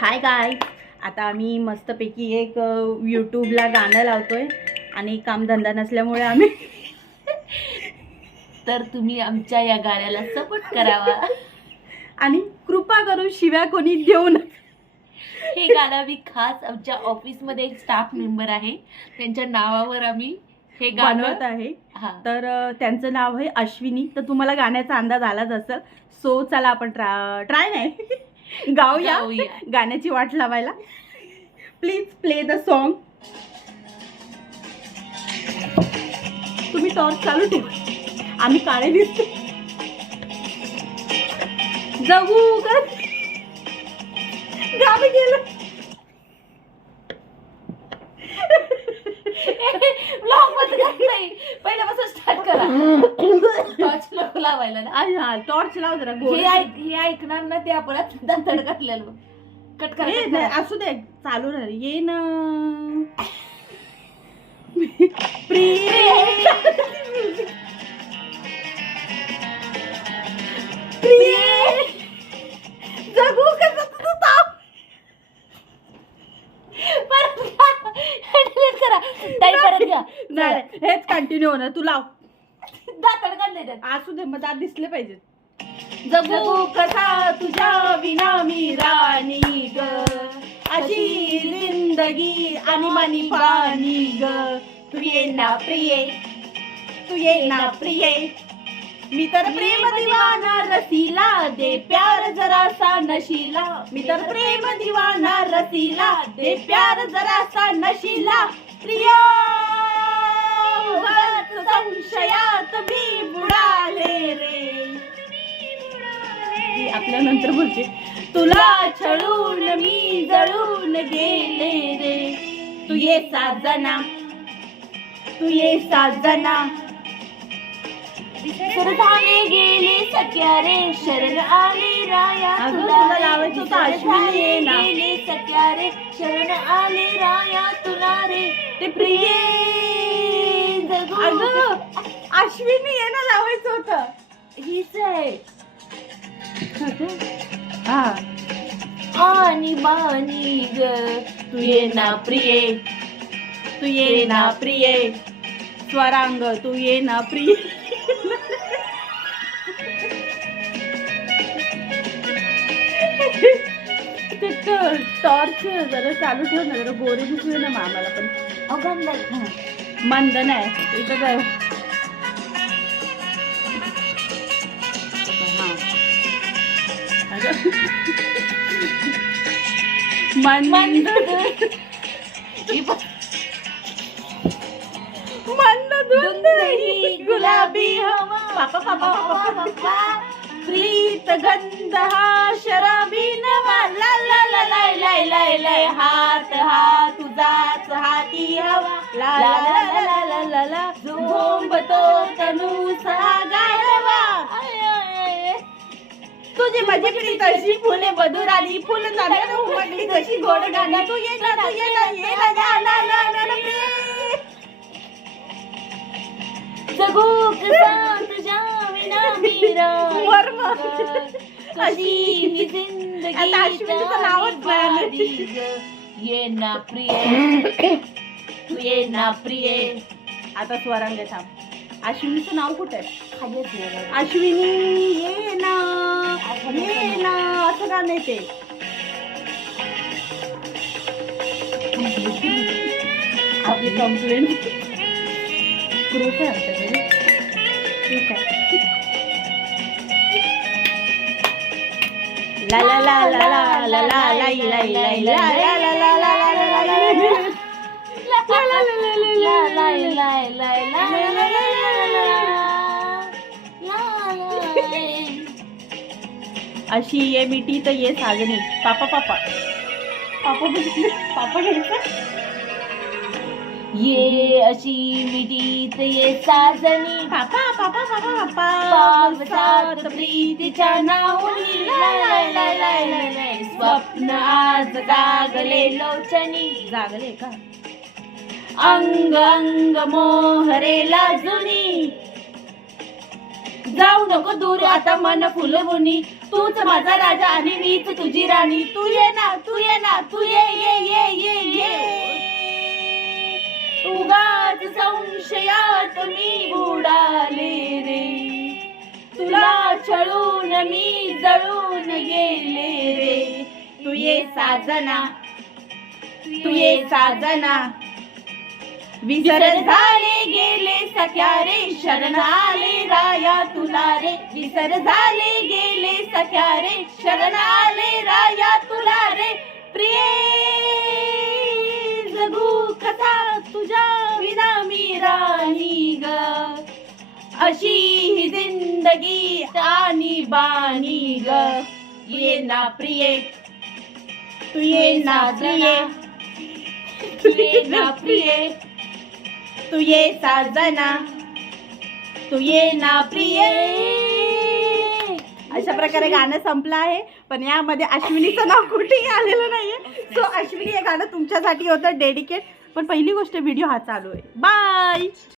हाय गाय. आता आम्ही मस्तपैकी एक यूट्यूबला गाणं लावतोय आणि कामधंदा नसल्यामुळे आम्ही तर तुम्ही आमच्या या गाण्याला सपोर्ट करावा आणि कृपा करून शिव्या कोणी देऊ नका. हे गाणं मी खास आमच्या ऑफिसमध्ये एक स्टाफ मेंबर आहे त्यांच्या नावावर आम्ही हे गाणं बनवत आहे. हा तर त्यांचं नाव आहे अश्विनी. तर तुम्हाला गाण्याचा अंदाज आलाच असेल. सो चला आपण ट्राय नाही गाऊया गाण्याची वाट लावायला. Please play the song. तुम्ही टॉर्च चालू ठेवा. आम्ही काळे दिसतो. जगू कर गावी गेलं. ब्लॉग बंद करत नाही पहिल्यापासून स्टार्ट करा. टॉर्च नको लावायला ना. हा टॉर्च लाव जरा. हे ऐकणार ना ते आपण दंतड काढलेलं कट करा. असू दे चालू राहील. ये ना प्रिय जगू कसं तुझं ताप. डिलीट करा ताई परत घ्या. नाही हेच कंटिन्यू होणार. तू लाव. दातड काढले त्यात. असू दे मग दात दिसले पाहिजे. जगू कसा तुझ्या विना मी राणी ग, अशी जिंदगी आणि मनी पाणी ग. तू ये ना प्रिये, तू ये ना प्रिये. मी तर प्रेम दिवाना रसीला, दे प्यार जरासा नशीला. मी तर प्रेम दिवाना रसीला, दे प्यार जरासा नशीला. प्रिया उगाच संशयात मी बुडाले रे. आपल्या नंतर बोलते. तुला छळून मी जळून गेले रे. तू ये साजना, तू ये साजना. सरधाने गेले सख्या रे, शरण आले राया तुला लावायचं होतं अश्विनी ये ना. गेले सख्या रे, शरण आले राया तुला रे. ते प्रिये जगू. अगं अश्विनी ये ना लावायचं होतं. हीच आहे हा. आणि बानी ग. तू ये ना प्रिये, तू ये ना प्रिये. स्वरांग तू ये ना प्रिये. टॉर्च जरा चालू ठेव ना. जरा गोरे दिसू ना आम्हाला पण. मंद नाही इथं काय. मंद धुंदही गुलाबी हवा. पापा पापा पापा पापा. प्रीत गंध हा शराबी नवा. ला ला ला लाय लाय लाय लाय. हात हा तुझाच हाती हवा. ला ला ला ला ला ला ला. झोंबतो तनू सा गारवा. तुझी माझी प्रीत अशी फुले मधुर आली. फुल झालं उमटली कशी गोड गाणी. तू ये ना, तू ये ना, ये ना जा ना ना ना ना प्रिय. जगू कसा तुझ्या विना मी वर्म. कशी ही जिंदगी आता अश्विनीचं नावच बारी ग. ये ना प्रिये, तू ये ना प्रिये. आता स्वरांग थांब. अश्विनीचं नाव कुठे आहे. खाली असलेलं. अश्विनी ये ना, ये ना असं का नाही ते. आपली कंप्लेंट प्रूफ आहे आमच्याकडे. ठीक आहे. ला ला ला ला ला ला ला लाई लाई लाई ला ला ला ला ला ला ला ला ला. अशी ये मिठी तर ये साजनी. पापा पापा पापा पापा घ्यायचं. ये अशी मिठीत ये साजनी. पापा पापा पापा पापा. पावसात प्रीतीच्या नावनी. लाय लाय लाय लाय लाय. स्वप्न आज जागले लोचनी. जागले का. अंग अंग मोहरेला जुनी. जाऊ नको दूर आता मन फुलवुनी, तूच माझा राजा आणि मीच तुझी राणी. तू ये ना, तू ये ना, तू ये ये ये ये ये. उगाच संशयात मी बुडाले रे, तुला छळून मी जळून गेले रे. तू ये साजना, तू ये साजना. विसर झाले गेले सख्या रे, शरण आले राया तुला रे. विसर झाले गेले सख्या रे, शरण आले राया तुला रे. प्रिये जगू कथा तुझ्या विना मी राणी ग, अशी ही जिंदगी आणि बाणी ग. ये ना प्रिये, तू ये ना प्रिये, तू ये ना प्रिये, तू ये साजना, तू ये ना प्रिये. अशा प्रकारे गाणं संपलं आहे. पण यामध्ये अश्विनीचं नाव कुठेही आलेलं नाहीये. सो अश्विनी हे गाणं तुमच्यासाठी होतं डेडिकेट. पण पहिली गोष्ट व्हिडिओ हा चालू आहे. बाय.